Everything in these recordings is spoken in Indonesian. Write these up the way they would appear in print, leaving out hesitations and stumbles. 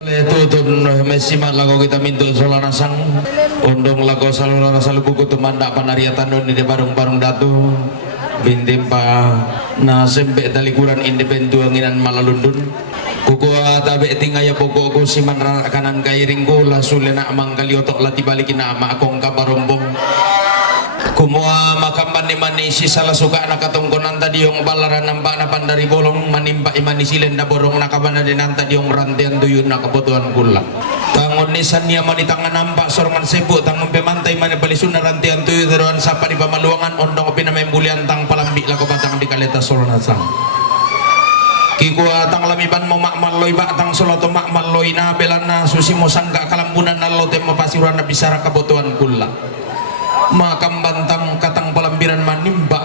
Tutun mesimat lago kita mintu solanasang undung lago salurana salubuku tumanda panariatan don di barung-barung datu bintim pa na sembe talikuran independu anginan malalundun kuku tabe tingaya pokok ku siman kanan kairingku lasulena mangkaliotok lati balikin ama akong kabarombong kumua makamban ni manisi salah suka nakatongkonan tadi yung balaran nampak na pandari bolong manimba imani silen na borong nakabana din nanta di yung rantian tuyun na kabutuhan kula tangon nisan niya manitangan nampak sorongan sebu tangon pemantay manipalisun na rantian tuyun daruan sapa di pamaluangan ondong pinamembulian tang palambi lako batang di kaleta soronasang kikuha tang lamiban mo makmaloy ba tang soloto makmaloy na belan na susi mo sangga kalambunan na lote mapasiruan na bisara kabutuhan kula makam bantang katang palambiran manimba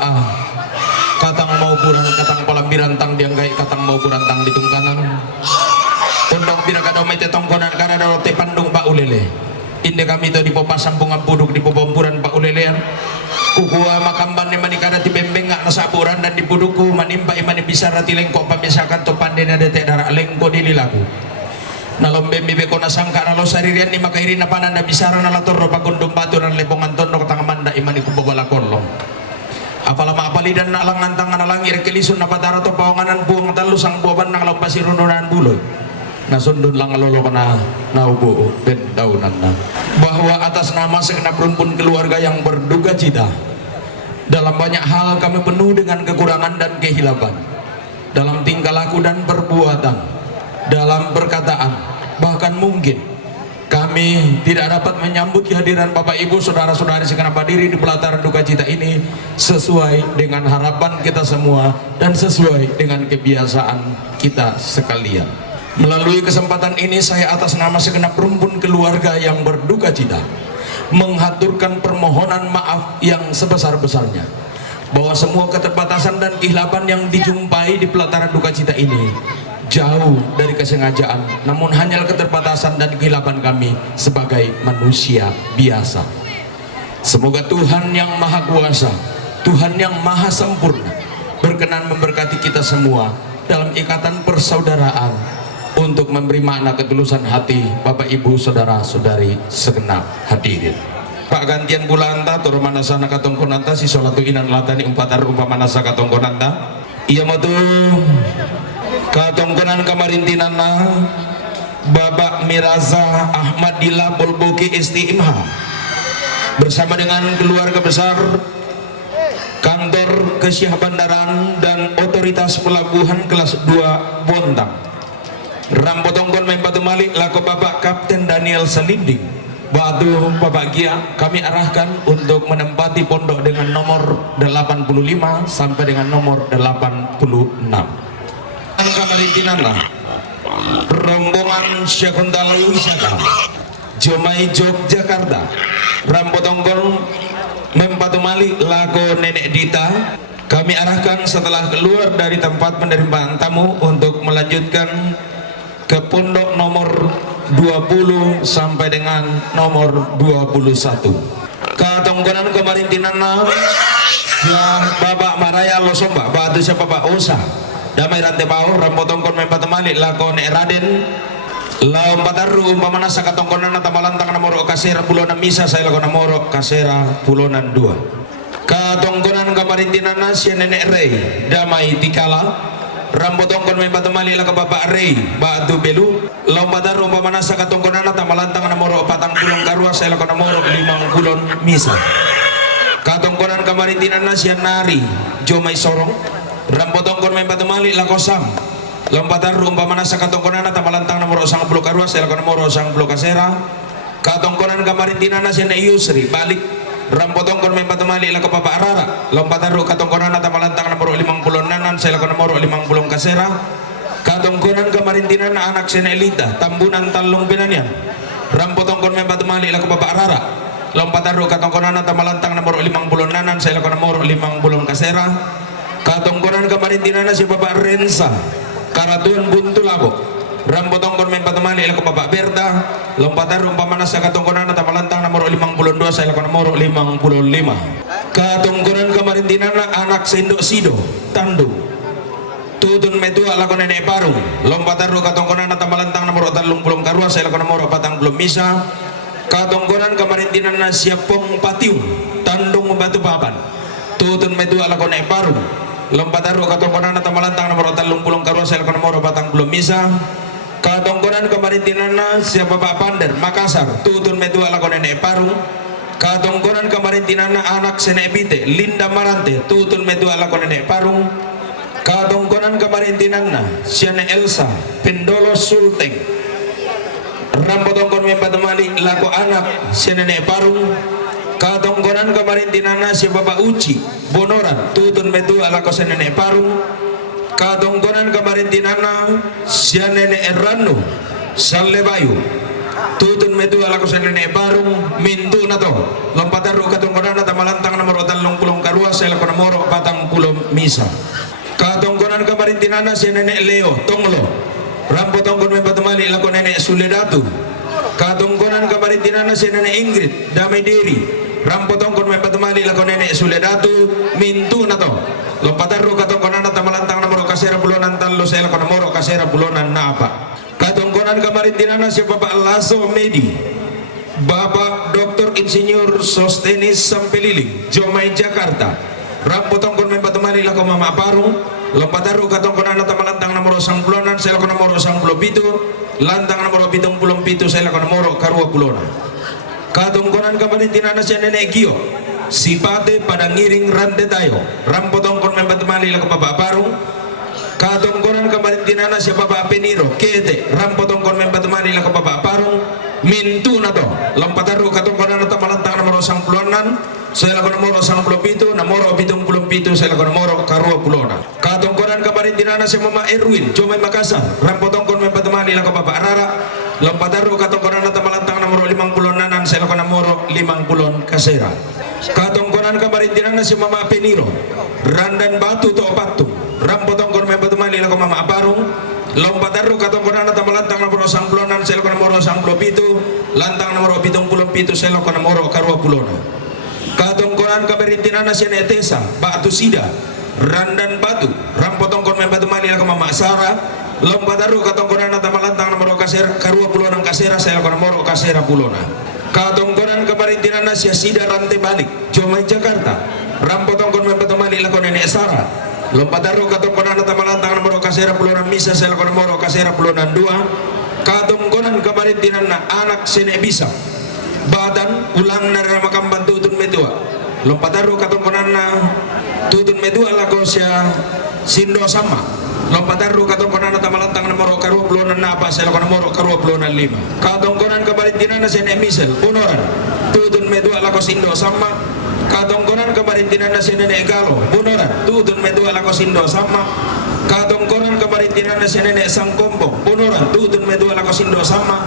katang maupuran katang palambiran tang dianggai katang maupuran tang ditungkanan undang pinagadaw may tetongkonan karena daw te pandung pa ulele inde kami to di popasan bunga buduk di popompuran pa ulelean kukuha makamban ni manikada ti bembeng nga nasaburan dan di buduku manimba imani bisa rati lengko pamisakan to pande na dete dara lengko dililaku nalombe bibe ko nasangka nalo saririan ni makairin na panan na bisara na lator ro pagundong batu ng lepongan tono katangamanda imani ko babalakolong apala maapalidan na lang antang na lang irkelison na patara to pawanganan buong talus ang buwan ng lampasirununan buloy nasundon lang lolo ko na naubo ben daunan na bahwa atas nama segenap rumpun keluarga yang berduka cita dalam banyak hal kami penuh dengan kekurangan dan kehilapan dalam tingkah laku dan perbuatan dalam perkataan bahkan mungkin kami tidak dapat menyambut kehadiran Bapak Ibu saudara-saudari segenap hadiri di pelataran duka cita ini sesuai dengan harapan kita semua dan sesuai dengan kebiasaan kita sekalian. Melalui kesempatan ini saya atas nama segenap rumpun keluarga yang berduka cita menghaturkan permohonan maaf yang sebesar-besarnya bahwa semua keterbatasan dan kehilapan yang dijumpai di pelataran duka cita ini jauh dari kesengajaan, namun hanya keterbatasan dan kehilapan kami sebagai manusia biasa. Semoga Tuhan yang Maha Kuasa, Tuhan yang Maha Sempurna berkenan memberkati kita semua dalam ikatan persaudaraan untuk memberi makna ketulusan hati Bapak Ibu saudara-saudari segenap hadirin. Pak gantian bulanta toro manasana katongkonanta si solatu inan latani umpatar umpamanasa katongkonanta iya mau katongkonan kamarintinan Bapak Miraza Ahmadillah Bolboki Istiimha bersama dengan keluarga besar kantor Kesyah Bandaran dan otoritas pelabuhan kelas 2 Bontang Rampotongkon Membatu Malik laku Bapak Kapten Daniel Salinding Batu Bapak Gia kami arahkan untuk menempati pondok dengan nomor 85 sampai dengan nomor 86 kamarintinana rombongan Syakuntal Wisata Jomai Yogyakarta Rampotongkol Membatu Malik laku Nenek Dita kami arahkan setelah keluar dari tempat penerimaan tamu untuk melanjutkan ke pondok nomor 20 sampai dengan nomor 21 katongkonan kamarintinana Bapak Maraya Losomba batu siapa Bapak Osa damai rantai bawah rampotongkon Membatu Malik lakon Raden lawan pataru umpamana sakatongkonan tamalantang nomor kasera bulonan misa saya lakon nomor kasera bulonan 2 katongkonan kamarintinana si Nenek Rey damai tikala rampotongkon Membatu Malik laka Bapak Rey batu belu lawan pataru umpamana sakatongkonan tamalantang nomor patang pulong karua saya lakon nomor 5 kulon misa katongkonan kamarintinana si Nari Jomai Sorong Rampotongkon Membatu Malik lakosam lompatan rumpa manasa katongkonan tamalantang nomor 10 karua saya lakon nomor 10 kasera katongkonan kamarintinana siana Yusri balik Rampotongkon Membatu Malik lako Bapak Rara lompatan ru katongkonan tamalantang nomor 50 saya lakon nomor 50 kasera katongkonan kamarintinana anak siana Elita Tambunan Talung Pinanian Rampotongkon Membatu Malik lako Bapak Rara lompatan ru katongkonan tamalantang nomor 50 saya lakon nomor 50 kasera katongkonan kamarintinana si Bapak Rensa Karatuan Buntu Labok Rampotongkon Membatu Malik laku Bapak Berta lompatan rumpamana sa katongkonan tamalantang nomor 52 saya lakon nomor 55 katongkonan kamarintinana anak Sendok Sido Tandu tutun metua lakon Nenek Parung lompatan ru katongkonan tamalantang nomor 36 pulong karua saya lakukan nomor patang belum misa katonggonan kamarintinan na siapong patium tandung batu papan tutun metu ala kone parum lompataru katonggonan na tamalantang nomor talung pulong karua saya lakukan nomor patang belum misa katonggonan kamarintinan na siapa Pak Pander Makassar tutun metu ala kone parum katonggonan kamarintinan na anak senepite Linda Marante tutun metu ala kone parum katonggonan kamarintinan na siane Elsa Pendolo Sulteng rampotongkon mempatemali lako anak siane parung katonggonan kamarintinan na si Bapak Uci Bonoran tutun metu ala ko siane parung katonggonan kamarintinan na siane Errano Sallebayu tutun metu ala ko siane parung mintu na to lompataru katonggonan na tamalantang nomor 30 karua sela ko nomor 40 misa katonggonan kamarintinan na siane Leo Tonglo rampotongkon mempatemali lako nenek Suledatu katonggonan kamarintinan na siane Ingrid Damai Diri rampotongkon mempatemali lako nenek Suledatu mintu na to lompataru katonggonan na tamalantang nomor kasera bulonan tallo sela ko nomor kasera bulonan na apa katonggonan kamarintinan na si Bapak Lasso Medi Bapak Dr. Insinyur Sostenis Sampeliling Jomai Jakarta rampotongkon mempatemali lako Mama Parung lompataru katonggonan na tamalantang nomor 90 sela ko nomor 97 lantang nomor 77 sela ko nomor karua pulona katonggonan kamarintinan na si Nenek Gio Sipate pada ngiring rante tayo rampotongkon mempatemali lako Bapak Parung katonggonan kamarintinan na si Bapak Peniro Kete rampotongkon mempatemali lako Bapak Parung mintu na to lompataru katonggonan na tamalantang nomor 96 saya lakukan nomor 97 nomor 77 saya lakukan nomor karua pulona katonggonan kamarintinan na si Mama Erwin Jomai Makassar rampotongkon mempatemali lako Bapak Rara lompataru katonggonan na tamalantang nomor 56 saya lakukan nomor 50 kasera katonggonan kamarintinan na si Mama Peniro Randan Batu to Patung rampotongkon mempatemali lako Mama Aparung lompataru katonggonan na tamalantang nomor 96 saya lakukan nomor 97 lantang nomor 77 saya lakukan nomor karua pulona katonggonan kamarintinan na si Netesa Batu Sida Randan Batu rampotongkon mempatemali lako Mama Sarah lompataru katonggonan na tamalantang nomor kasera karua pulona kasera saya lakukan nomor kasera pulona katonggonan kamarintinan na si Sida Rante Balik Jomai Jakarta rampotongkon mempatemali lako Nenek Sarah lompataru katonggonan na tamalantang nomor kasera pulona misa saya lakukan nomor kasera pulona 2 katonggonan kamarintinan na anak Sene Bisa Badan ulang nara makamban tutun medua lompataru katonggonan na tutun medua lako siya Sindo Sama lompataru katonggonan na tamalantang nomor karua pulunan na apa saya lakukan nomor karua pulunan 5 katonggonan kamarintinan na siya Emisel Bunoran tutun medua lako Sindo Sama katonggonan kamarintinan na siya Nenek Galo Bunoran tutun medua lako Sindo Sama katonggonan kamarintinan na siya Nenek Sangkombo Bunoran tutun medua lako Sindo Sama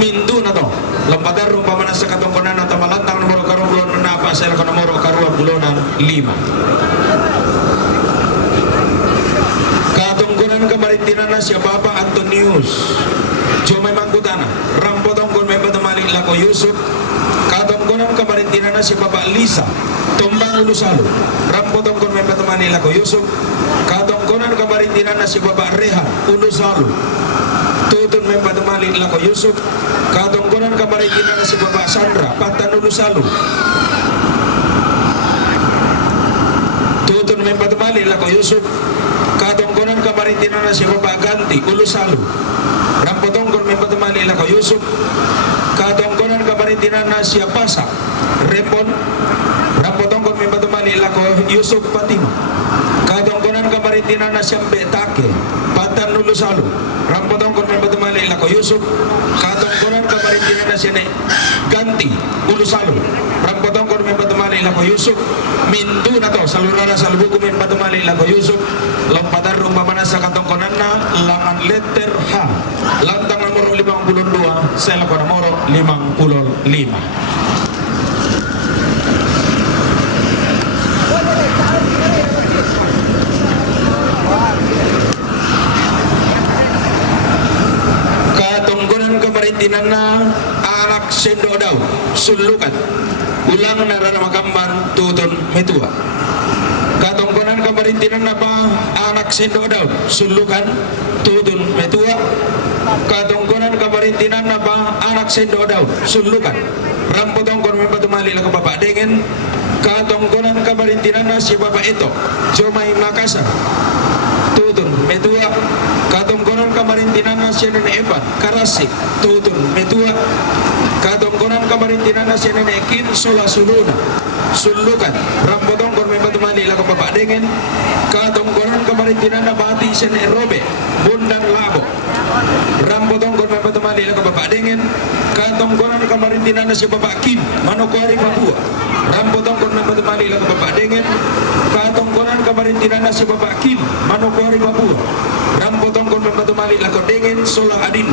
mintu na to lompataru pamanas sa katonggonan na tamalantang nomor karua pulunan na apa saya lakukan nomor karua pulunan 5 katonggonan kamarintinan na siya Bapak Antonius Jomai Mangkutana rampotongkon mempatemali lako Yusuf katonggonan kamarintinan na siya Bapak Lisa Tombang Ulusalu rampotongkon mempatemali lako Yusuf katonggonan kamarintinan na siya Bapak Rehan Ulusalu tutun mempatemali lako Yusuf katonggonan kamarintinan na si Bapak Sandra Patan Ulusalu tutun mempatemali lako Yusuf katonggonan kamarintinan na si Bapak Ganti Ulusalu rampotongkon mempatemali lako Yusuf katonggonan kamarintinan na si Pasa Rempon rampotongkon mempatemali lako Yusuf Fatima katonggonan kamarintinan na si Betake Patan Ulusalu rampotongkon mempatemali lako Yusuf katonggonan kamarintinan na si Ganti Ulusalu rampotongkon mempatemali lako Yusuf mintu na to salurana salbuku mempatemali lako Yusuf lompataru pamanas sa katonggonan na langan letter H lantang nomor 52 saya lakukan nomor 55 katonggonan kamarintinan na anak Sendo Daud Sulukan ulang narana makamban tutun metua katonggonan kamarintinan kamarintinan na ba anak sindo daw sulukan tudun metua katungkunan kamarintinan na ba anak sindo daw sulukan rampotong kon may patumali lang bapak dengan katungkunan kamarintinan na si bapak ito Jomay Makassar tudun metua katungkunan kamarintinan na si Nene Evan Karasik tudun metua katungkunan kamarintinan na si Nene Kin Sola Suluna sulukan rampotong kon may patumali lang bapak dengan katungkunan kamarintinan na bati si Nene Robe Bundan Labo rampotong kon may patumali lang bapak dengan katungkunan kamarintinan na si bapak Kim Manokwari Papua rampotong kon may patumali lang bapak dengan katungkunan kamarintinan na si bapak Kim Manokwari Papua rampotong kon may patumali lang dengan Sola Adin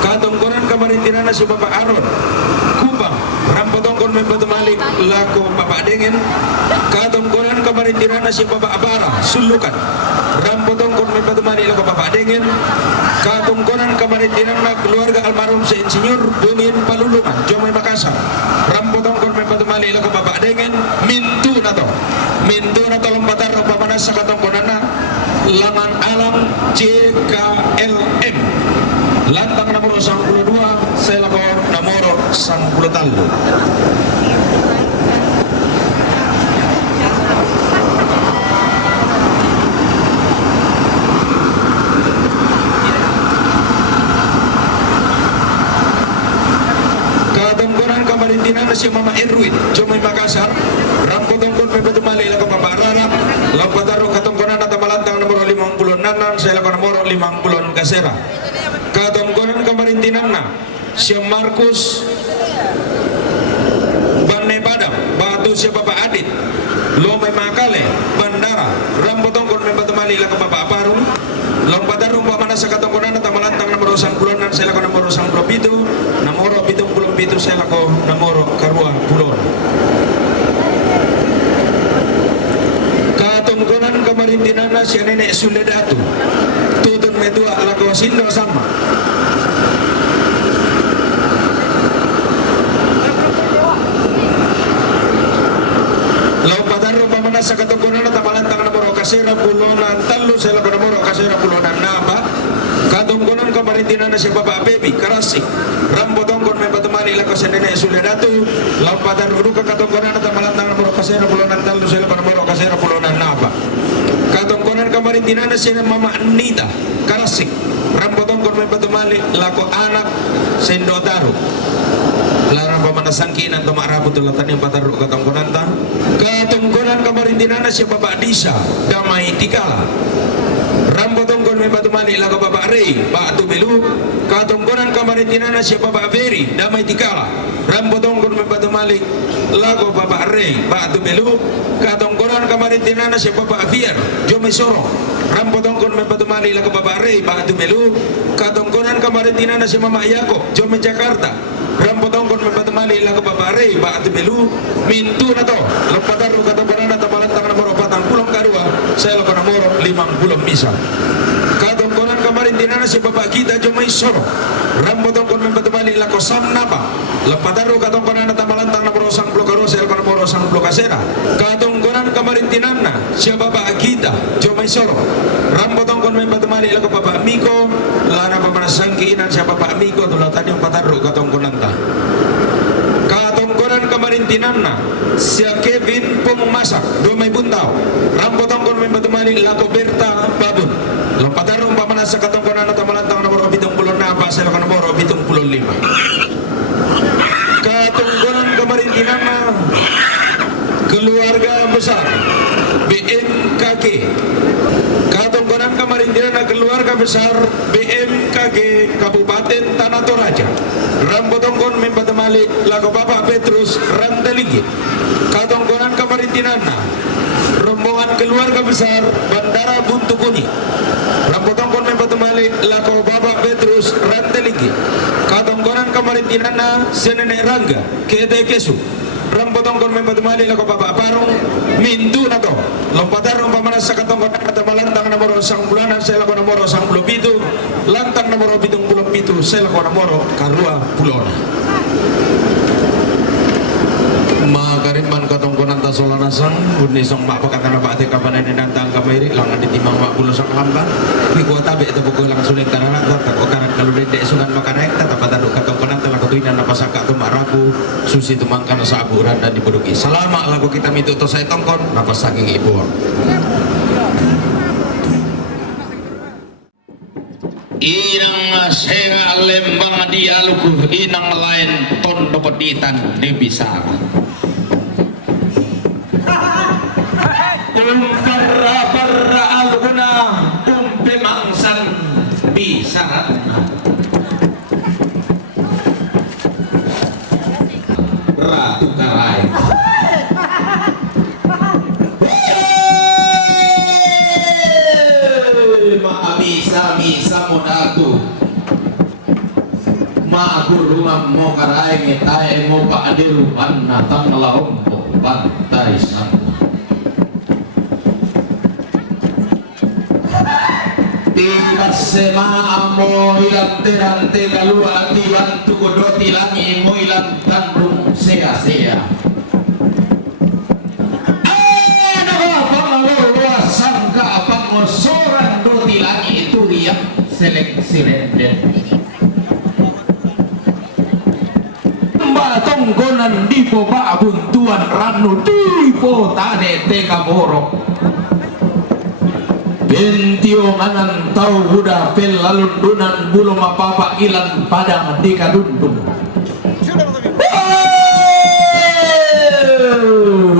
katungkunan kamarintinan na si bapak Aron Kupang rampotong kon may patumali lako bapak dengan katungkunan kamarintinan na si bapak Abara Sulukan rampotong kon may patumali lako bapak dengan katungkunan kamarintinan na keluarga almarhum si Insinyur Bumin Palulungan Jomay Makassar rampotong kon may patumali lako bapak dengan mintu na to lompatar ng pamanas sa katungkunan na Laman Alam CKLM lantang nomor 92 Selakor nomor 93 na si Mama Erwin Jomay Makassar rampotong kon may patumali lang Bapak Rara lampataro katungkunan at malantang nomor 56 sa ilakon nomor 50 Kasera katungkunan kamarintinan na si Marcus Banne Padam Batu si Bapak Adit Lomay Makale Bandara rampotong kon may patumali lang Bapak Parung lampataro pamana sa katungkunan at malantang nomor 50 sa ilakon nomor 57 nomor 77 sa ilakon nomor Karua Pulon katungkunan kamarintinan na si Nenek Suledatu tutun metua lako sindo sama lau padaro pamana sa katungkunan at malantang nomor Kasera Pulonan talo sa ilakon nomor Kasera Pulonan Naba katungkunan kamarintinan na si Bapak Baby Karasik rampotong kon may patumali lako sa Nenek Suledatu lau padaro ruka katungkunan at malantang nomor Kasera Pulonan talo sa ilakon nomor Kasera Pulonan Naba katungkunan kamarintinan na si Mama Anita Karasik rampotong kon may patumali lako anak Sendotaro larang pamanasangkinan tumakrabot tulatan yung pataruk katungkunan ta katungkunan kamarintinan na si Bapak Disa Damay Tikala rampotong kon may patumali lako Bapak Ray Batu Belu katungkunan kamarintinan na si Bapak Ferry Damay Tikala rampotong kon may patumali lako Bapak Ray Batu Belu katungkunan kamarintinan na si Bapak Fier Jomay Soro rampotong kon may patumali lako Bapak Ray Batu Belu katungkunan kamarintinan na si Mama Yako Jomay Jakarta rampotong kon may patumali lako Bapak Ray Batu Belu mintu na to lampatar katungkunan at malantang nomor 42 sa ilakon nomor 50 Misa katungkunan kamarintinan na si Bapak Kita Jomay Soro rampotong kon may patumali lako Sam Napa lampatar katungkunan at malantang nomor 10 sa ilakon nomor 10 Kasera katungkunan kamarintinan na si Bapak Kita Jomay Soro rampotong kon may patumali lako Bapak Miko lana pamanasangkinan si Bapak Miko tulatan yung patarro katungkunan ta katungkunan kamarintinan na si Kevin Pungmasak Jomay Buntao rampotong kon may patumali lako Berta Babun lampatarong pamanasa katungkunan at malantang nomor 70 na pa sa ilakon nomor 75 katungkunan kamarintinan na keluarga besar BMKG katungkunan kamarintinan na keluarga besar BMKG Kabupaten Tanah Toraja rampotong kon may patumali lako Bapak Petrus Ranteligi katungkunan kamarintinan na rombongan keluarga besar Bandara Buntukuni rampotong kon may patumali lako Bapak Petrus Ranteligi katungkunan kamarintinan na si Nenek Rangga Kete Kesu rampotong kon may patumali lako Bapak Parong mintu na to lompatarong pamanas sa katungkunan at malantang nomor 10 bulanan sa ilakon nomor 17 lantang nomor 77 sa ilakon nomor Karua Pulona makarimban katungkunan ta solana sang unni song mak pakatan apa te kapan ini nantang kameri langan ditimang mak bulo sang lamba di kota be ta pokok langsung ning karana ta karan kalau dek sunan makanek ta pada do katong penan telah kutuinan apa saka tu maraku susi tu mangkan saburan dan dibuduki selama lagu kita mitu to saya tongkon napa saking ibu inang senga lembang di aluku inang lain tondo peditan di bisara para aluguna mangsan bisara ratu karai bisa monatu ma guru mo karai ngetae mo paadiru panna tangalahom pantarisan tiwas sema mo ilang terante kalua tiwan tugodoti langi mo ilang tandung sea-sea sangka pangosoran doti langi itu dia seleksi renden tonggonan dipo ba buntuan ranu dipo tane teka borok bentio manan tau buda pel lalundunan bulu mapapa ilan padang di kadundung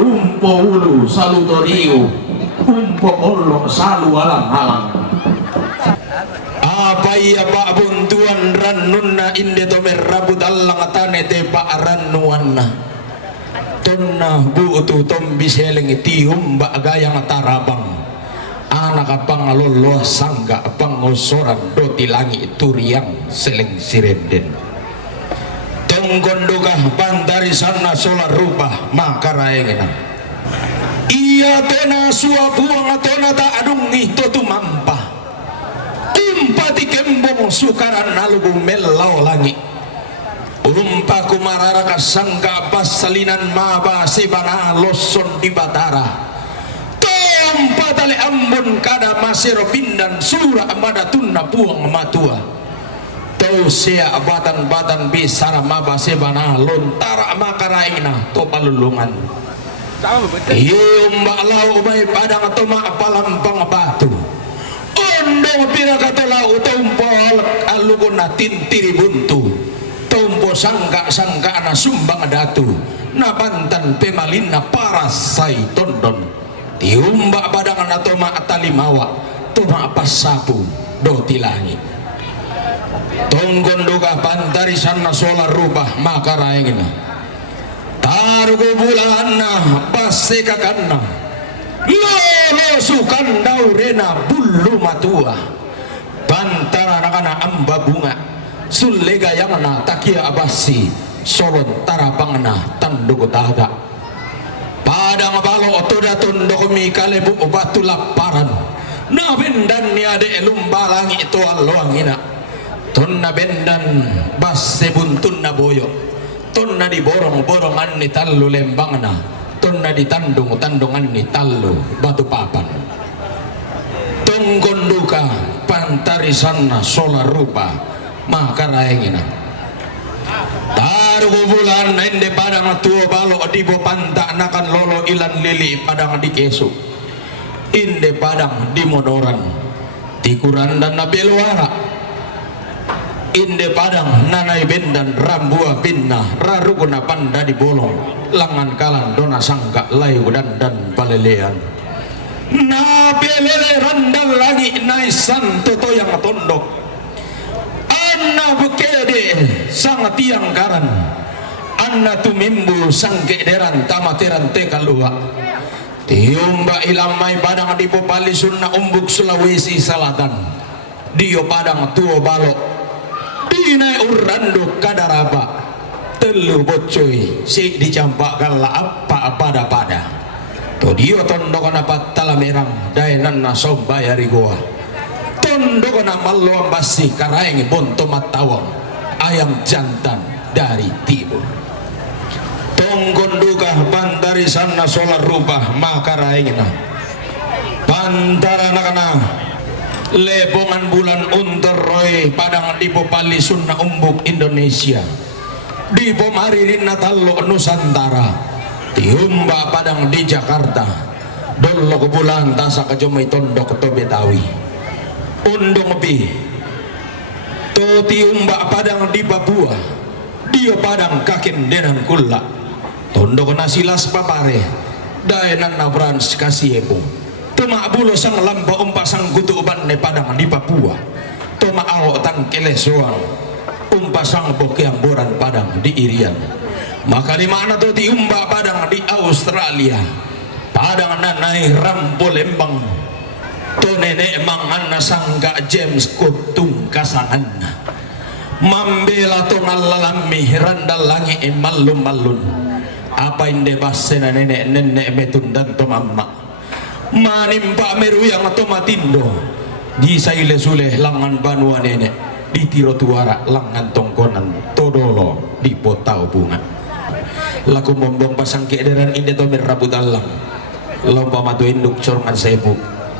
umpo ulu salutorio umpo olong salu alang-alang apa iya pak buntuan ranunna inde tomer rabut allang atane te pak ranuanna tonna buutu tombi seleng tium mbak gayang tarabang anak apang lolo sangga apang ngosoran doti langi turiang seleng sirenden tongkondogah pantari sana solar rubah maka raengena iya tena suapuang atona ta adung ito tumampah umpati kembong sukaran nalugu melau langi umpa kumarara kasangka pas salinan maba sebana loson di batara tompa tali ambon kada masero bindan sura amada tunna puang matua tau sia abatan-batan bisara maba sebana lontara makaraina to palulungan iya mbak lau may padang atau mak palampang batu ondo pira katola utompol aluguna tintiri buntu tompo sangka na sumbang datu na bantan pemalina parasai tondon tiumba badangan atau ma atalimawa tuma pasapu do tilangi tonggon duga pantari sana solar rubah maka raengina tarugo bulan na pasekakanna lolo sukan daurena bulu matua bantara nakana amba bunga sulega yang na takia abasi solon tarabangna tandugo taga padang balo otoda tundokmi kalebu obatu laparan na bendan ni ade lumbalangi itu alloangina tonna bendan basse buntun na boyo tonna di borong-borongan ni tallu lembangna tonna di tandungan ni tallu batu papan tonggon duka pantari sana solar rupa maka raengina taruh bulan ende padang tua balo dibo pantak nakan lolo ilan lili padang di kesu inde padang di modoran tikuran dan nabeluara inde padang nanai bendan rambua pinna raruguna panda di bolong langan kalan dona sangka layu dan palelean na pelele randal lagi naisan toto yang tondok anna bukede sangat tiang karan anna tumimbu sangke deran tamateran tekalua tiumba ilamai padang di popali sunna umbuk Sulawesi Selatan dio padang tuo balok dinai uranduk kadaraba telu bocoy si dicampak kala apa pada to dio tondok na patala merang dainan na sombay ari goa tondok na malo basi karaeng bonto matawang ayam jantan dari timur to tongkonduka pantari sana solar rupa makaraina pantara nakana lebongan bulan unterroy padang dipo pali sunna umbuk Indonesia dipo maririn natalo Nusantara tiumba padang di Jakarta dolo ke bulan tasa ke jomay tondok to Betawi undong pi to tiumba padang di Papua dia padang kakin denan kulla tondok nasilas papare daenan na Frans Kasiebo tuma bulo sang lamba umpa sang gutuban ne padang di Papua tuma awo tang kelesoan umpa sang bokeang boran padang di Irian maka di mana tuh tiumba padang di Australia padang nanai rampo lembang to nenek mangan sangga James Kutung kasangan mambela to ngalalami randal langi malun apa inde basena nenek metundan to mamma manimpa meru yang to matindo di saile sule langan banua nenek di tiro tuara langan tongkonan todolo di potau bunga laku mombong pasang keederan inde to merabut alam lomba matu induk corongan sebu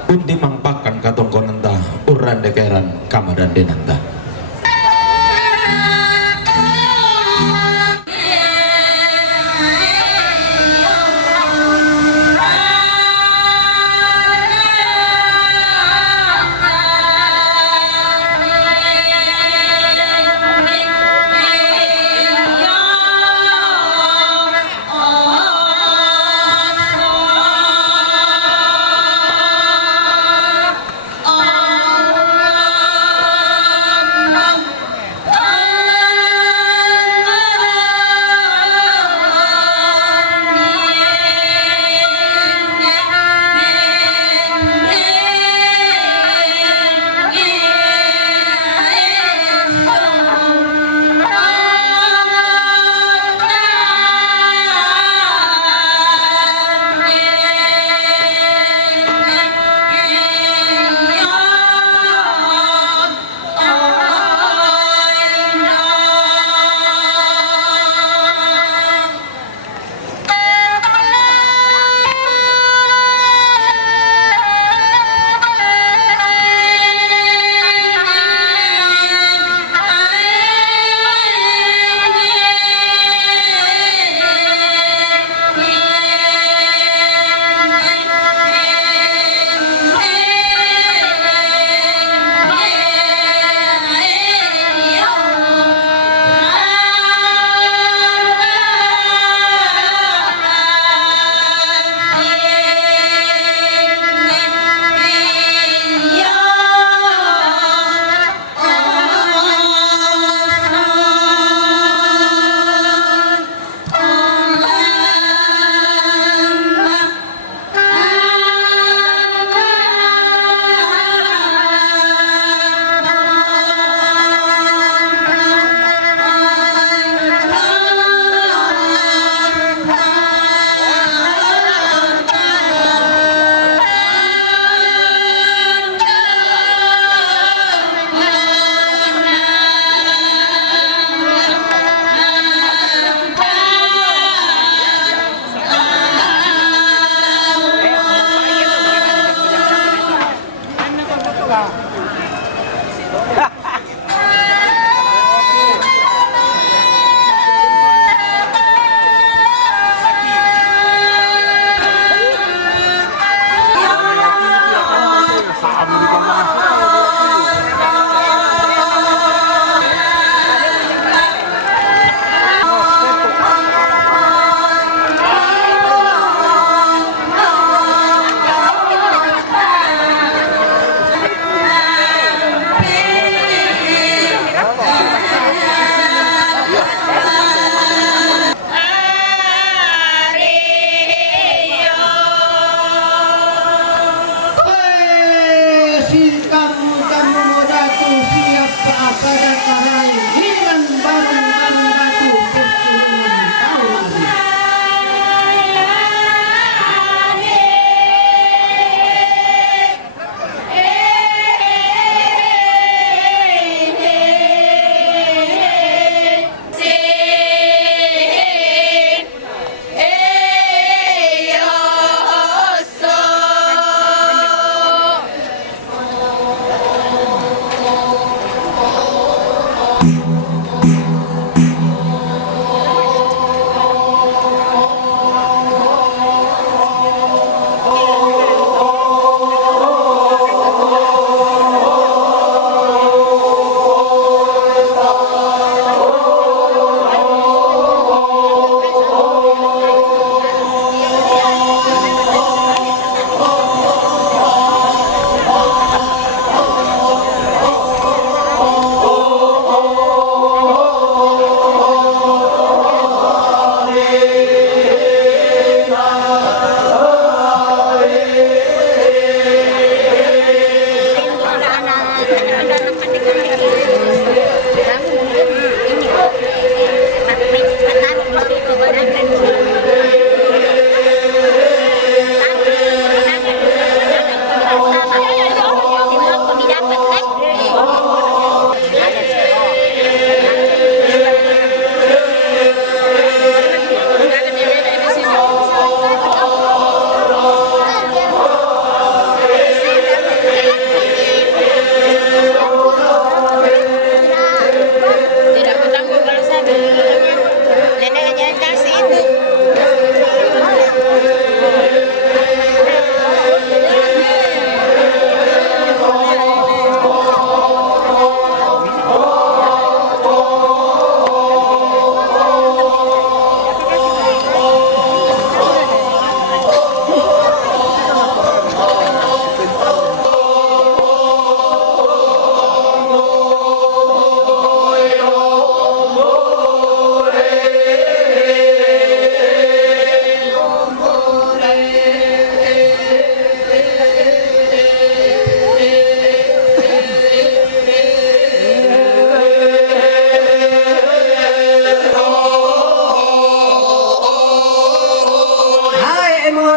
undi mangpakan katongkonan ta uran dekeran kamadan denanta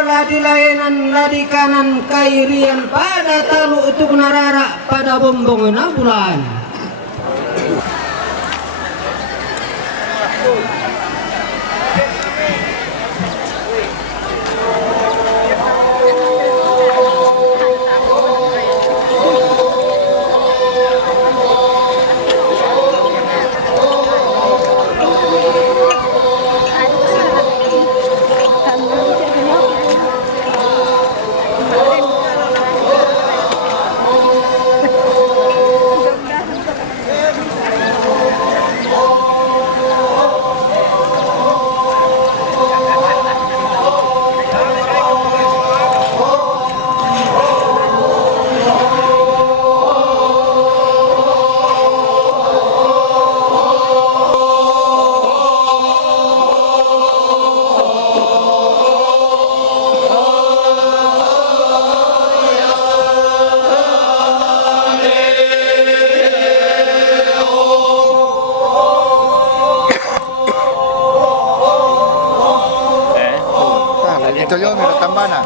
ladi layanan ladi kanan kairian pada talu untuk narara pada bombongan bulan. Ito yun, meron tamba na.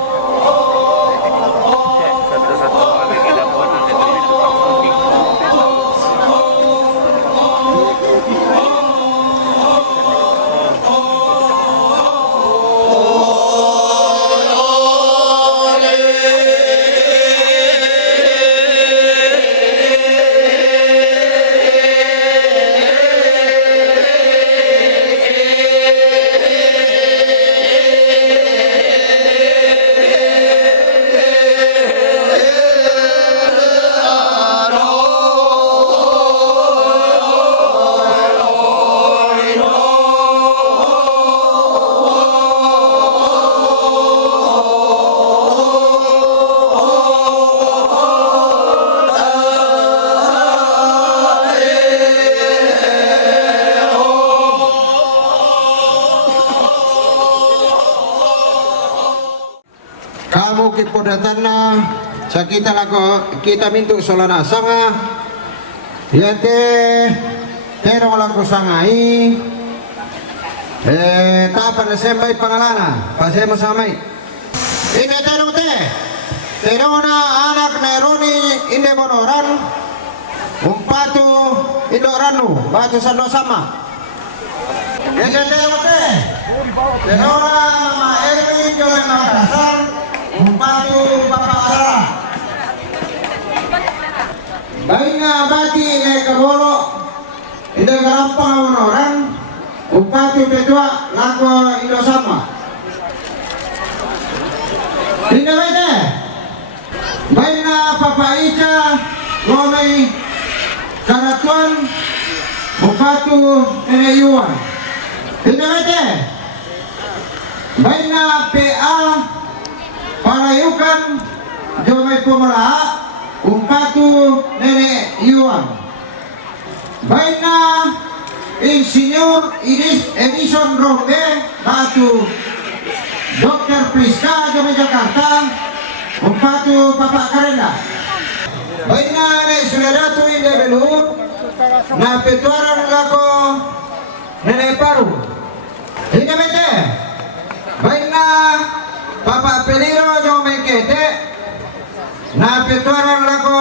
Kamu kipodatan na sa kita lako kita mintu solana sanga yate terong lako sangai tapan sembay pangalana pasemo samay ini terong na anak na Roni inde monoran umpatu indoranu batu sando sama ini terong na ma Erwin joy Makassar Bupati Bapak Arah Bainga Bati Nekabolo Ida Garampang orang Bupati Petua Lako Indosama Ida Bete Bainga Papa Ica Lomei Karatuan Bupati Nenek Yuan Ida Bete Bainga PA Parayukan Jomai Pemelaha Umpatu Nenek Yuan Baina Insinyur Edison Rombe Batu Dr. Priska Jomai Jakarta Umpatu Bapak Karenda Baina Nek Suledatu Inde Belu Na Petuaran Lako Nenek Paru Inde Bete Baina Bapak Peliro Jomai Kete Na Petuaran Lako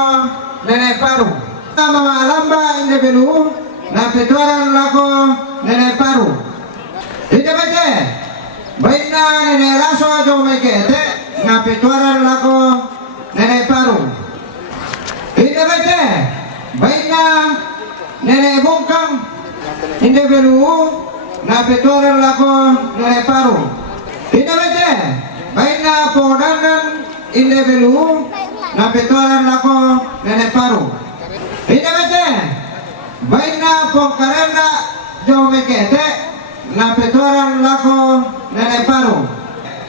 Nenek Paru Mama Alamba Inde Belu Na Petuaran Lako Nenek Paru Inde Bete Baina Nenek Raso Jomai Kete Na Petuaran Lako Nenek Paru Inde Bete Baina Nenek Bungkang Inde Belu Na Petuaran Lako Nenek Paru Inde Bete Baina Podangan Inde Belu Na Petuaran Lako Nenek Paru Inde Bete Baina Pongkarenda Jomai Kete Na Petuaran Lako Nenek Paru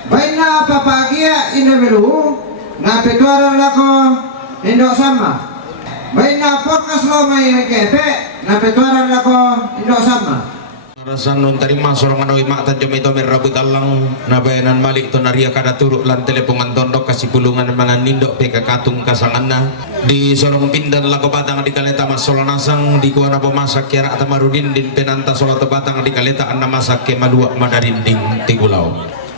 Baina Papagia Inde Belu Na Petuaran Lako Indosama Baina Porkas Lomai Kete Na Petuaran Lako Indosama Rasan nun tarima sorong manawi maktan jomay to merabut alang nabayanan malik to naria kada turuk lan telepongan tondok kasih pulungan mangan nindok peka katung kasanganna di sorong pindan lako batang di kaleta masola nasang di kuana pemasak kira atamarudin din penanta solat batang di kaleta anna masak ke madua madarinding tigulau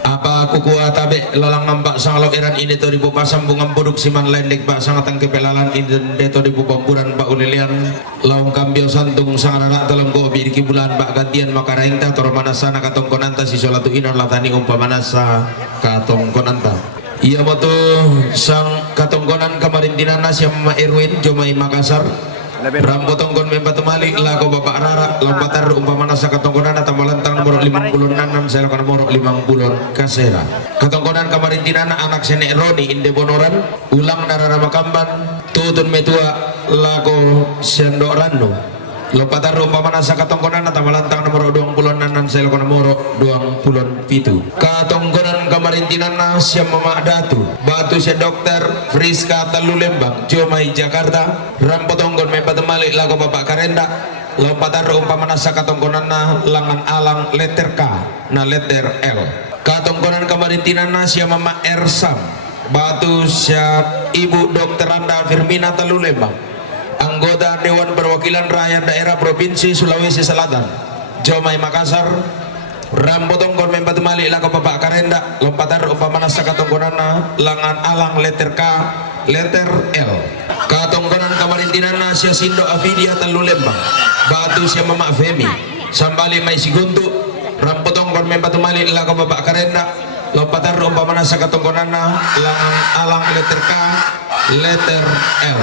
apa kukuha tabe lalang nampak sang lo eran ini to di pasang bunga buduk siman lendek pak sang tangke pelalan ini deto di pampuran pak ulilian laung kambio santung sang anak dalam gobi di bulan pak gantian maka rengta tor manasana katong konanta si solatu inon latani umpamanasa katong konanta iya moto sang katong konan kamarin dinana siya Mama Erwin Jomai Makassar rambutong kon membatu malik lago bapak rara lompatar umpamana sa katongkonan at malantang nomor 56 sa lakan nomor 50 kasera katongkonan kamarintinan anak sene Roni inde bonoran ulang narara makamban tutun metua lago sendo rando lompatar umpamana sa katongkonan at malantang nomor 26 sa lakan nomor 27 katongkonan kamarintinan siya Mama Datu batu siya Dr. Friska Talulembang Jomai Jakarta rampotonggon may patumalik lago bapak karenda lompatar umpamana sa katongkonan na langan alang letter K na letter L katongkonan kamarintinan na siya Mama Ersam batu siya Ibu Dr. Anda Firmina Talulembang anggota Dewan Perwakilan Rakyat Daerah Provinsi Sulawesi Selatan Jomai Makassar rambutong kon membatu malik lago bapak karenda lompatar umpamana sa katongkonan na langan alang letter K letter L katongkonan kamarintinan na siya Sindo Afidia Talulembang batu siya Mama Femi sambali may sigunto rambutong kon membatu malik lago bapak karenda lompatar umpamana sa katongkonan na langan alang letter K letter L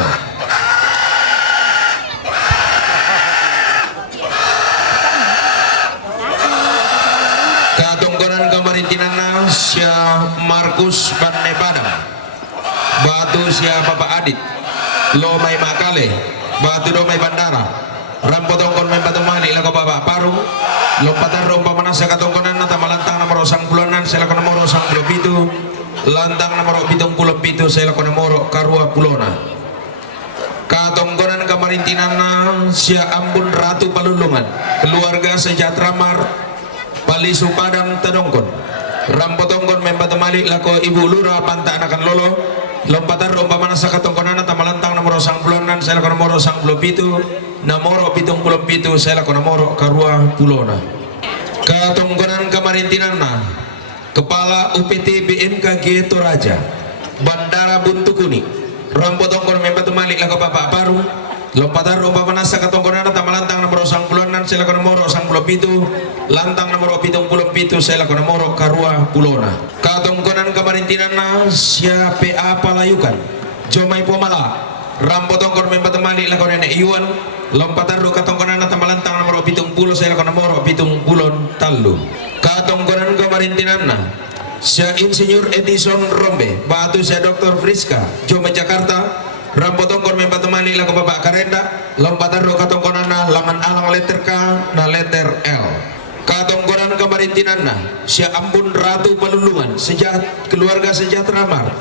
katongkonan kamarintinan na siya Markus Banne Padang batu siya Bapak Adit Lomay Makale batu Domay Bandara rampotong kon may patumani lago Bapak Parung lompatar umpamana sa katongkonan na tamalantang nomor 90 sa lakan nomor 97 lantang nomor 77 sa lakan nomor Karua Pulona katongkonan kamarintinan na siya Ambon Ratu Palulungan keluarga sejahtera Mar Palisu Padang Tadongkon rampotongkon membatu malik lako Ibu Lura Panta Anakan Lolo lompatar umpamana sa katongkonan at malantang nomor 90 sa lako nomor 97 nomor 77 sa lako nomor Karua Pulona katongkonan kamarintinan na Kepala UPT BMKG Toraja Bandara Buntukuni rampotongkon membatu malik lako Bapak Paru lompatar umpamana sa katongkonan at malantang nomor 90 sa lako nomor 97 lantang nomor 77 sa lako nomor Karua Pulona katongkonan kamarintinan na siya PA Palayukan Jomai Pomala rampotongkon membatu malik lako Nenek Iwan lompatar katongkonan at malantang nomor 70 sa lako nomor 70 Talu katongkonan kamarintinan na siya Insinyur Edison Rombe batu siya Dr. Friska Jomai Jakarta rampotongkon membatu malik lago bapak karenda lompatan ro katongkonan na langan alang letter K na letter L katongkonan kamarintinan na siya Ambon Ratu Palulungan keluarga sejahtera Mar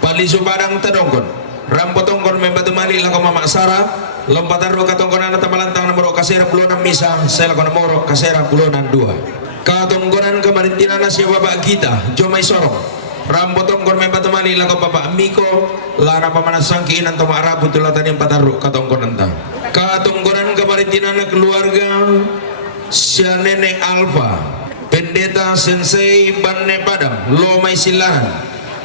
Palisu Padang Tadongkon rampotongkon membatu malik lago Mama Sara lompatan ro katongkonan na tamalantang nomor Kasera Pulonan Misa sa lago nomor Kasera Pulonan 2 katongkonan kamarintinan na siya Bapak Gita Jomai Sorong rambotong kon membatu mali lago Bapak Miko lara pamanasang kiinan to maarabu tulatan yang pataru katongkonan ta katongkonan kamarintinan na keluarga siya Neneng Alfa Pendeta Sensei Banne Padang Lomay Silahan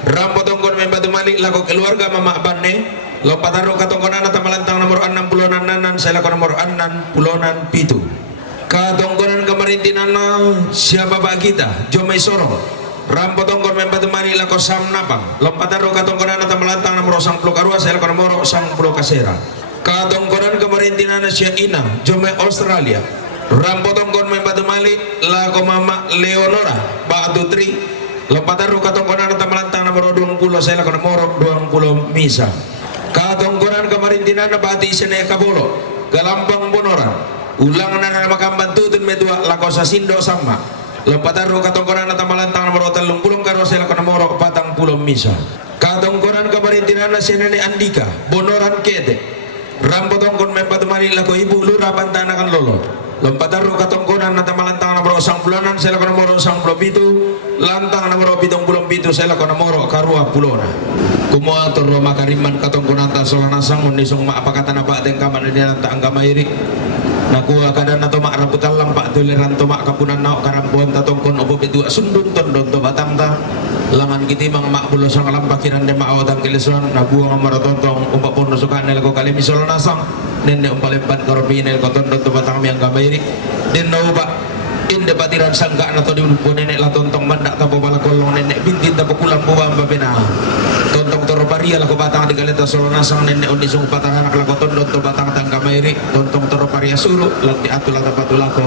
rambotong kon membatu mali lago keluarga Mama Banne lo pataru katongkonan at malantang nomor 66 sa lako nomor 67 katongkonan kamarintinan na siya Bapak kita Jomay Sorong rampotong kon membatu mani lako Sam Napang lompataro katongkonan at malantang nomor 10 Karua sa lako nomor 10 Kasera katongkonan kamarintinan na siya Ina Jomay Australia rampotong kon membatu mani lako Mama Leonora Batu Tri lompataro katongkonan at malantang nomor 20 sa lako nomor 20 Misa katongkonan kamarintinan na Bati Sene Kabolo Galambang Bonoran ulang na makamban tutun medua lako sa Sindo Sama lompataro katongkonan at malantang nomor 30 Karua sa lako nomor 40 Misa katongkonan kamarintinan na si Nene Andika Bonoran Kete rampotong kon membatu mani lako Ibu Lura Pantana kan Lolo lompataro katongkonan at malantang nomor 10 sa lako nomor 17 lantang nomor 77 sa lako nomor Karua Pulona kumuator makariman katongkonan ta solanasang unisong maapakatan na bateng kaman din ang taang kamairik Nakuha kada na tomak rambutan lang pak tuliran tomak kapunan naok karampuan tatongkon opo bidua sundun tondon to batang ta langan kiti mang mak bulo sang alam pakiran de maawatang kilisuan nakuha nga maratontong umpa pono suka nila ko kalimisol nasang nende umpalimpan karobinel ko tondon to batang miyang gamayri din na uba inde batiran sangga na to di ulpo nenek la tontong mandak ta bobala kolong nenek bintin ta pukulang buwa mbapina tontong toro paria la ko batang di galeta solo nasang nenek unisong patang anak la ko tondon to batang tang kamairi tontong toro paria suru lati atula tapatula ko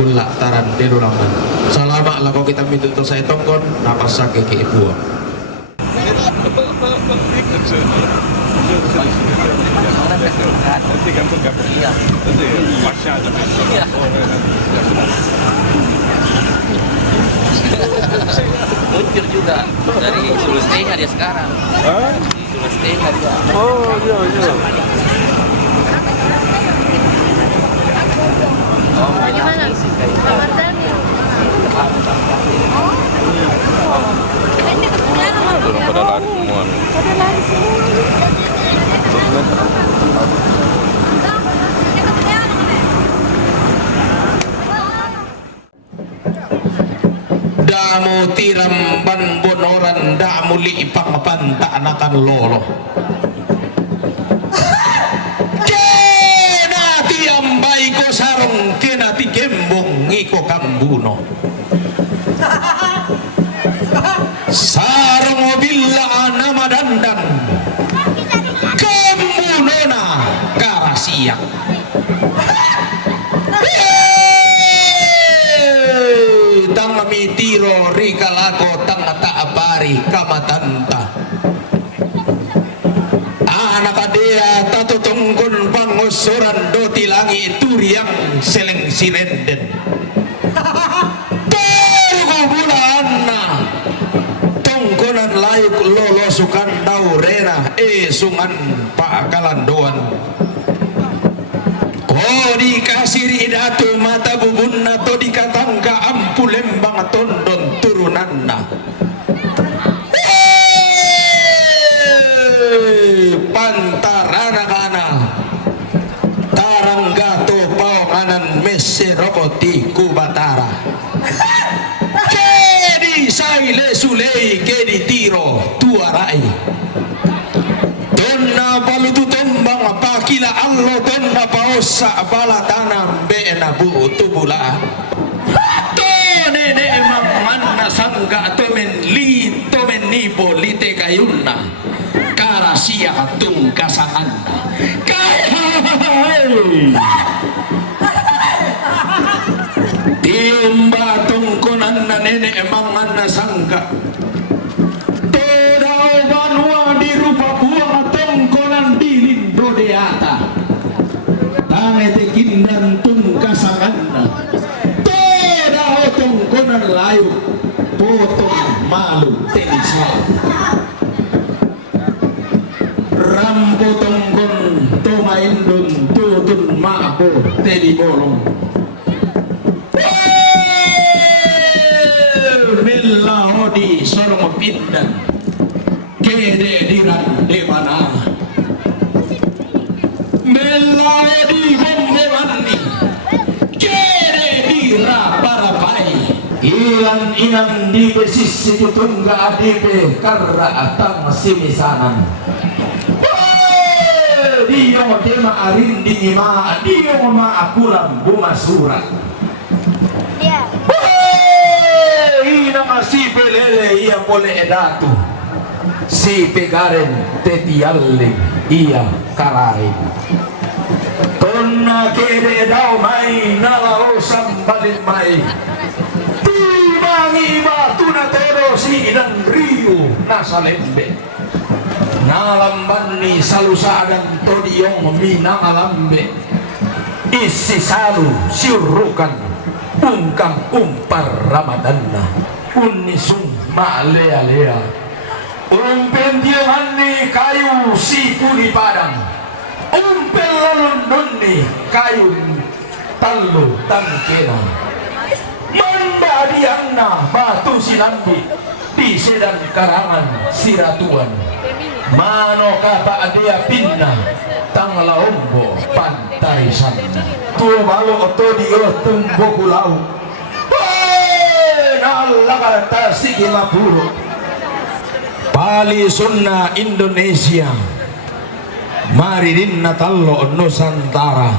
kula taran derulangan salama la ko kita mintu to saya tongkon napasake ke ibu Muncul juga dari Sulawesi dia sekarang. Sulawesi dia. Oh, iya. Bagaimana? Ramadan ya? Ini kebetulan Pada lari semua. pada lari semua. damu tiram ban bonoran damu liipang panta anakan lolo kena tiambai ko sarong kena ti gembong ngiko kambuno sarong bila nama dandan kambunona karasiak tang mitiro rikalako tang taabari kamatanta anak adea tatutungkun pangusuran do tilangi turiang seleng sirenden tunggu bulana tungkunan layuk lolosukan daurena sungan pakalandoan oh dikasih idatu mata bubunna to dikatangka ampu lembang tondon turunanna pantarana kana taranggato pawanganan meserokoti kubatara kedi saile sulei kedi tiro tuarai donna balutu tombang pakila allo donna pausa balatana beena bu tubula to nene emang manna sangga to men li to men nipo lite kayunna karasia katung kasanganna timba tungkunan na nene emang manna sangga todao banua di rupa buang tongkonan dilin dodeata tangete kindan tungkasanganna todao tongkonan layu potong malu tensa rampo tongkon tomaindun tutun maabo tedi bolong Milla hodi sorong pindan kede diran de mana Milla hodi bombe mani kede dira para pai ilan inan di pesisi tutungga adipe karra atang simisanan dia tema arindi ma dia ma akulam buma surat ina si pelele ia pole edatu si pegaren tetialle ia karai tonna kere dau mai nalao sambalin mai timangi batu na tero si dan riu nasalembe nalambani salusadan todiong minang alambe isi salu siurukan ungkang umpar Ramadanna unisung maalea-lea umpendianganni kayu si puni padang umpel lalundunni kayu tallu tangkena manda dianna batu sinambi di sedan karangan siratuan mano kapa dia pinna tangla ombo pantari sana tuo malo oto dio tumbo kulau nalla kata sigi mapuro pali sunna Indonesia mari dinna tallo Nusantara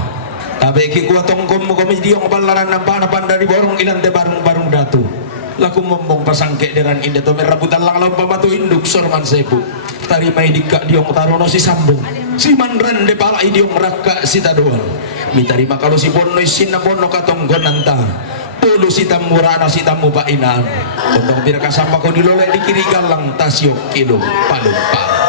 tabe ki kuatong komo komediong balaran ng panapan dari borong ilan de barung datu laku mombong pasangke deran inde to merabutan lang law pamatu induk sorman sebu tari may dikka diong tarono si sambung si manran de pala idiong rakka si taduan mitari makalo si bonoy sinabono katonggon nanta pulu si tamurana si tamu painaan untuk pinakasama ko nilolay di kiri galang tasyo kilo palumpa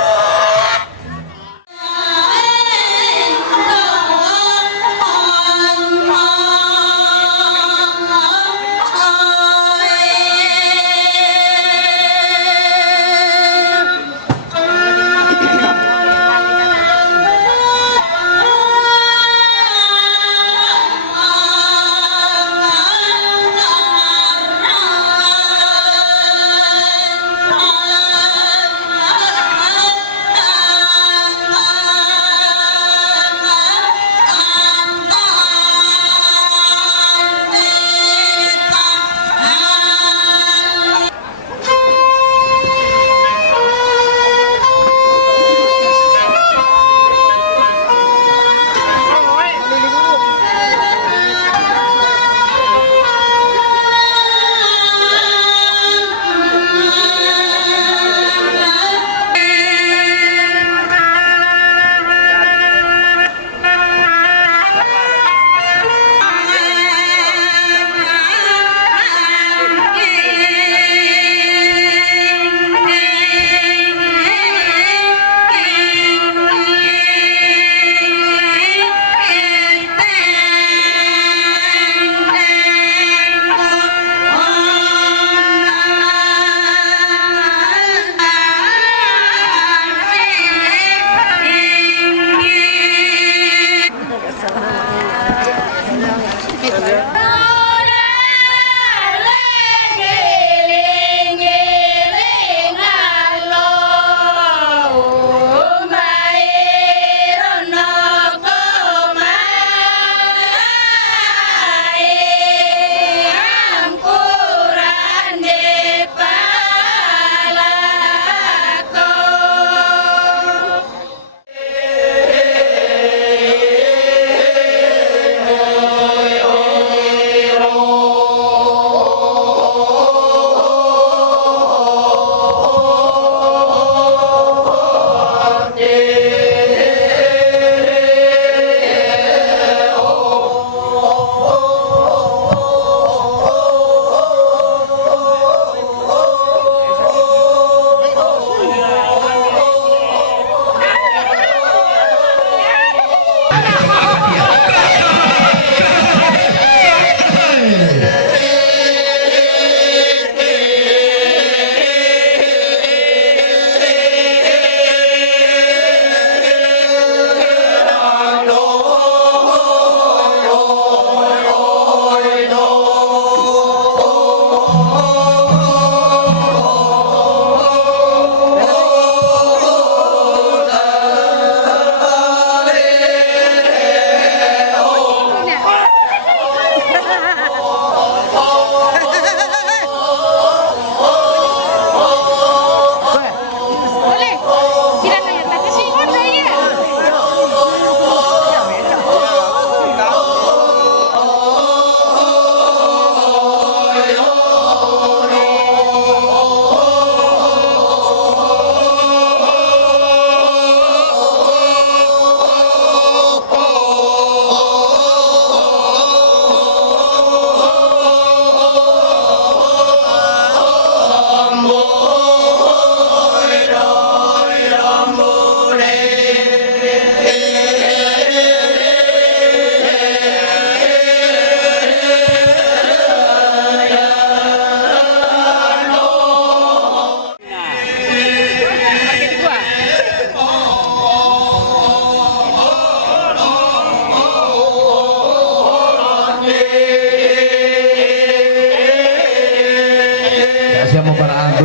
siya mo para ato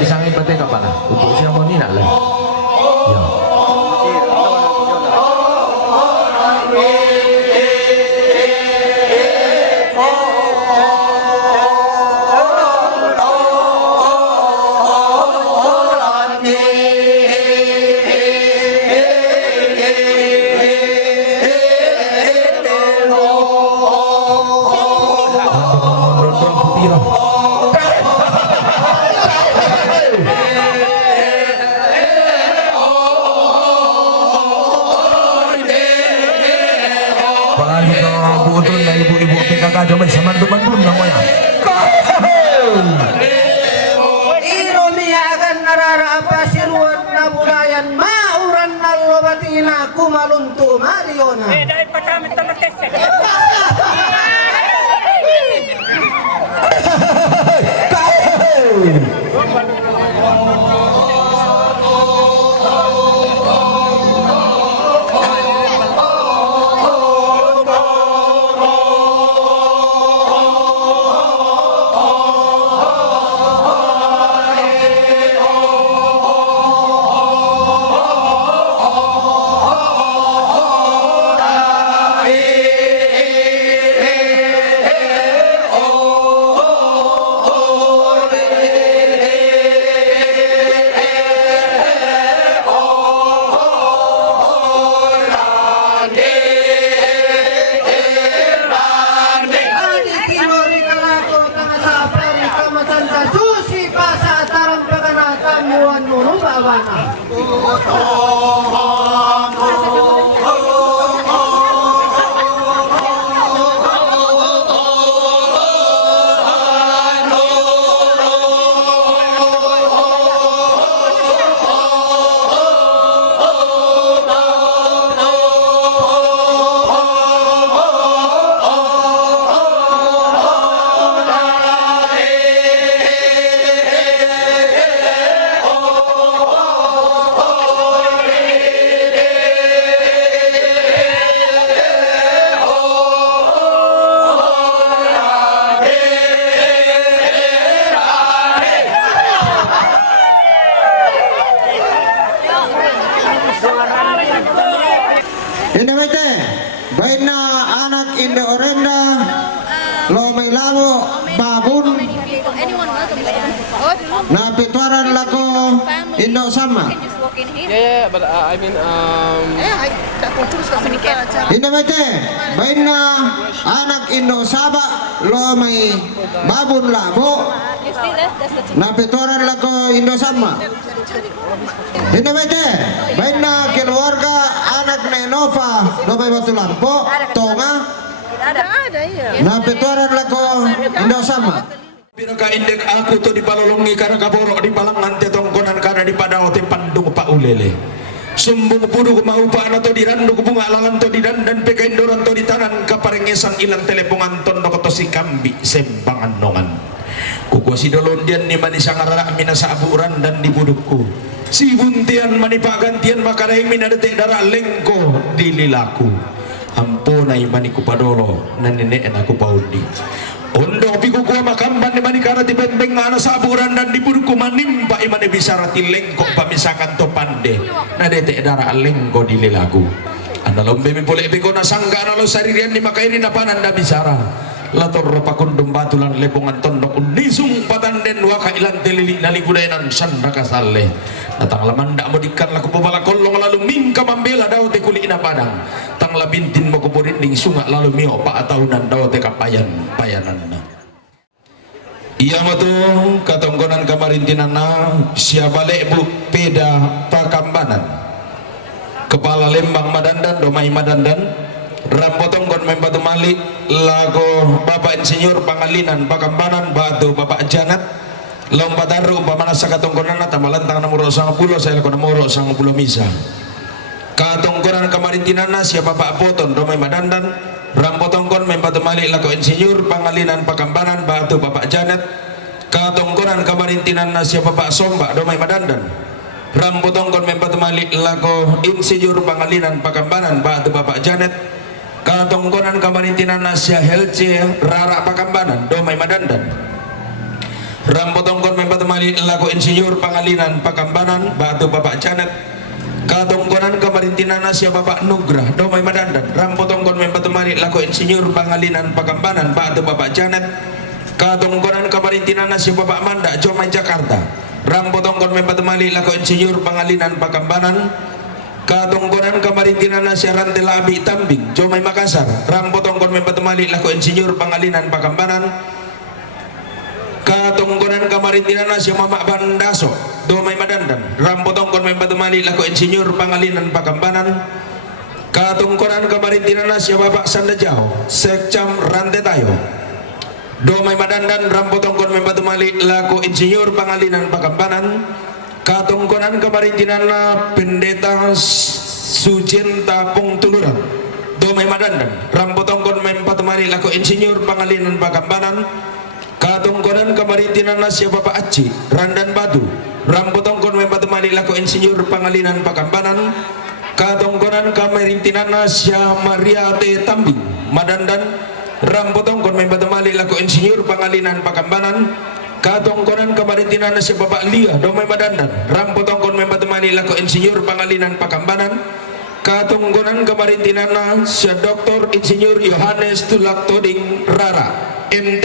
disangay pati ka pala. Upo siya mo nina lang. aja may samandu-mandu na mo yan. Iromiyagan nararapa siruan na bulayan mauran na lobatina kumalunto Mariona. Dahil pa kami ito nag-test. Indamete, baik na anak Indo Orenda, lo may lamo babun Anyone welcome. Oh, na pitwaran lako Indo sama. just walk in here. Yeah, but I mean, Indamete, baik na anak Indo Saba, lo may babun labo You see that? That's the na pitwaran lako Indo sama. Indamete, baik na keluarga anak Nenova, lo may batulampo, tonga na pitwaran lako Indo sama. Pinaka-indek aku to di palolongi karena kaborok di palangan tetongkonan karena di padao te pandung pa ulele. Sumbung pudu mau pa to di randu bunga lalan to di dan pekaindoran to di tanan kaparengesan ilang telepongan ton to si kambi sembangan nongan. Kuku si dolondian ni manisa ngarara mina sa aburan dan di budukku. Si buntian manipagantian makaraing minadete dara lengko di lilaku. Ampunai maniku padolo naninen aku paudi. Ondo piku kuwa makamban ni manikara ti bembeng nga sa aburan dan di budukku manimba imane bisara ti lengko pamisakan to pande. Nadete dara lengko di lilaku. Andalom bemi pole biko na sangga na lo saririan ni makairi na panan na bisara. Lator pakundum batulan lepongan tondok unisung patanden waka ilan telili naligudayan sandra kasale. Datang lamanda mo dikan laku pabala kolong lalu mingka mambela daw te kuli ina padang. Tang labintin mo kuburit ding sunga lalu mio pa atahunan daw te kapayan payanan na. Iya mo to katonggonan kamarintinan na siya balik bu peda pakambanan. Kepala Lembang Madandan domai Madandan. Rampotong kon membatu malik lago Bapak Insinyur Pangalinan Pakambanan batu Bapak Janat lompataru umpamana sakatongkonan tamalantang nomor 10 saya lakon nomor 10 misa katongkonan kamarintinana siapa Bapak Poton domai Madandan rampotong kon membatu malik lago Insinyur Pangalinan Pakambanan batu Bapak Janat katongkonan kamarintinana siapa Bapak Sombak domai Madandan rampotong kon membatu malik lago Insinyur Pangalinan Pakambanan batu Bapak Janet katongkonan kamarintinan nasya helce rara Pakambanan domai Madandan rampotongkon membat mali laku Insinyur Pangalinan Pakambanan batu Bapak Janet katongkonan kamarintinan nasya Bapak Nugrah domai Madandan rampotongkon membat mali laku Insinyur Pangalinan Pakambanan batu Bapak Janet katongkonan kamarintinan nasya Bapak Manda domai Jakarta rampotongkon membat mali laku Insinyur Pangalinan Pakambanan katongkonan kamarintinan nasya Rantelabi Tambing Jomai Makassar rampotongkon membat mali laku Insinyur Pangalinan Pakambanan katongkonan kamarintinan nasya Mamak Bandaso Domai Madandan rampotongkon membat mali laku Insinyur Pangalinan Pakambanan katungkonan kamarintinan na siya Bapak Sandajao Sekcam Rantetayo Domay Madandan Rampotongkon Membatumali laku Insinyur Pangalinan Pakambanan katungkonan kamarintinan na Pendeta Sucinta Pungtuluran Domay Madandan Rampotongkon Membatumali laku Insinyur Pangalinan Pakambanan katungkonan kamarintinan na siya Bapak Aci Randan Batu Rampotongkon Membatumali laku Insinyur Pangalinan Pakambanan katungkonan kamarintinan na siya Maria T. Tambing Madandan Rampotongkon Membatumali laku Insinyur Pangalinan Pakambanan katungkonan kamarintinan na siya Bapak Lia Domay Madandan Rampotongkon Membatumali laku Insinyur Pangalinan Pakambanan katungkonan kamarintinan na siya Dr. Insinyur Yohanes Tulak Toding Rara MT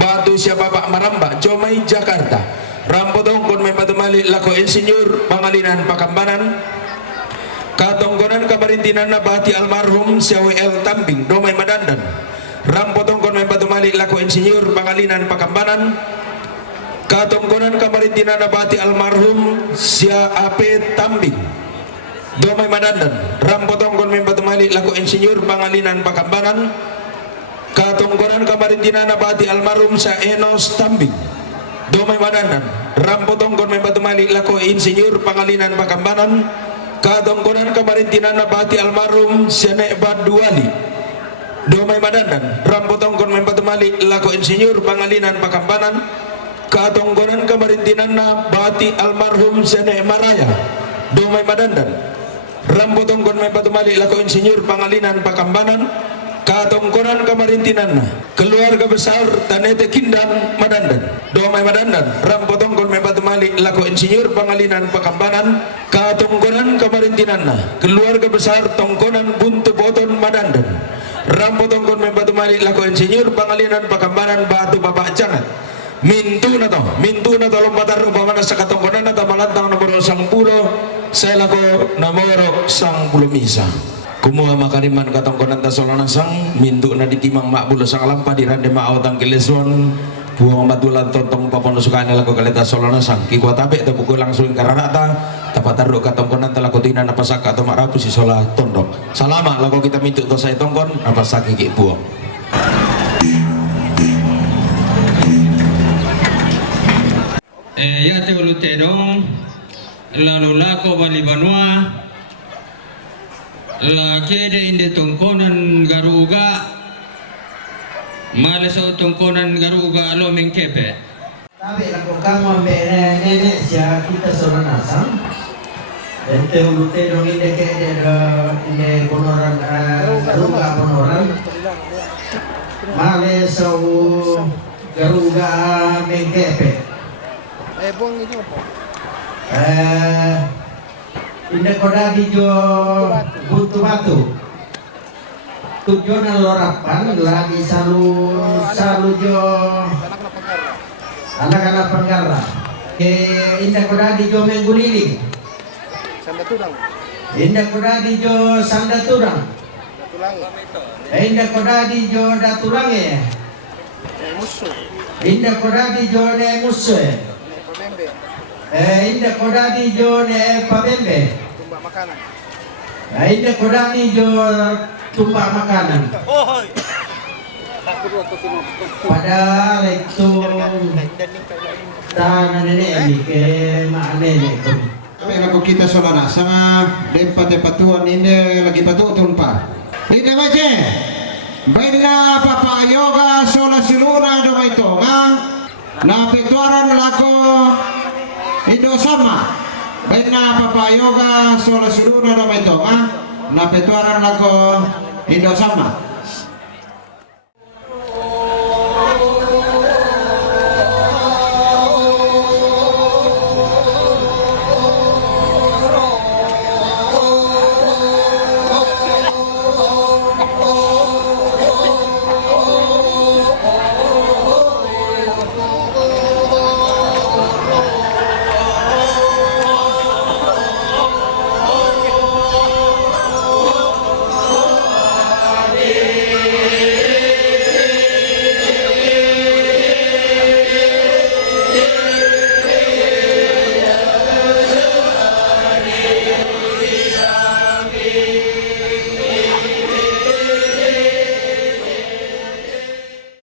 Batu siya Bapak Maramba Jomai Jakarta Rampotongkon Membatumali laku Insinyur Pangalinan Pakambanan katungkonan kamarintinan na Bati almarhum siya W.L. Tambing Domay Madandan Rampotongkon Membatumali laku Insinyur Pangalinan Pakambanan katungkonan kamarintinan na Bati almarhum siya A.P. Tambing Domay Madandan Rampotongkon Membatumali laku Insinyur Pangalinan Pakambanan katungkonan kamarintinan na Bati almarhum siya Enos Tambing Domay Madandan Rampotongkon Membatumali laku Insinyur Pangalinan Pakambanan katungkonan kamarintinan na Bati almarhum siya Nekbad Duwali Domay Madandan Rampotongkon Membatumali laku Insinyur Pangalinan Pakambanan katungkonan kamarintinan na Bati almarhum siya Nekmaraya Domay Madandan Rampotongkon Membatumali laku Insinyur Pangalinan Pakambanan katungkonan kamarintinan na keluarga besar Tanete Kindang Madandan Domay Madandan Rampotongkon Membatumali laku Insinyur Pangalinan Pakambanan katungkonan kamarintinan na keluarga besar Tongkonan Buntu Boton Madandan Rampotongkon Membatumali laku Insinyur Pangalinan Pakambanan Batu Bapak Jangat mintu na to lompatan upamana sa katungkonan na tamalantang nomor 10 saya laku nomor 10 misa kumuha makaniman katungkonan ta solana sang mintu na ditimang makbulo sang lampa dirande maawtang kileson buang matulan tontong papono sukane laku kaleta solana sang kikuat ape ta pukul langsung karanata tapataru katungkonan ta laku tina napasaka atau marapu si sola tondok salama laku kita mintu to saya tongkon napasaki ki buang ya te ulutedong lalu lako bali banua la kede inde tongkonan garuga male sa tongkonan garuga alo mengkepe Tapi ako kamu nenek siya kita soranasang. Ente ulute dong inde inde bonoran garuga bonoran. Male sa garuga mengkepe. Inde koda di jo buntu batu. Tujuan lorapan lagi salu jo anak-anak penggara. Indah koda di jo mengguliling. Indah koda di jo sandaturang. Indah koda di jo daturange. Indah koda di jo ne musse. Indah koda di jo ne pabembe. Indah koda di jo tumpah makanan. Padahal itu tanah nenek ini ke mak nenek itu. Kami laku kita solana sama tempat-tempatuan ini lagi patutun pa. Ini macam baina papa yoga sola siluna do itu ngang na petuaran laku itu sama. Baina papa yoga sola siluna do itu ngang na petuaran laku itu sama.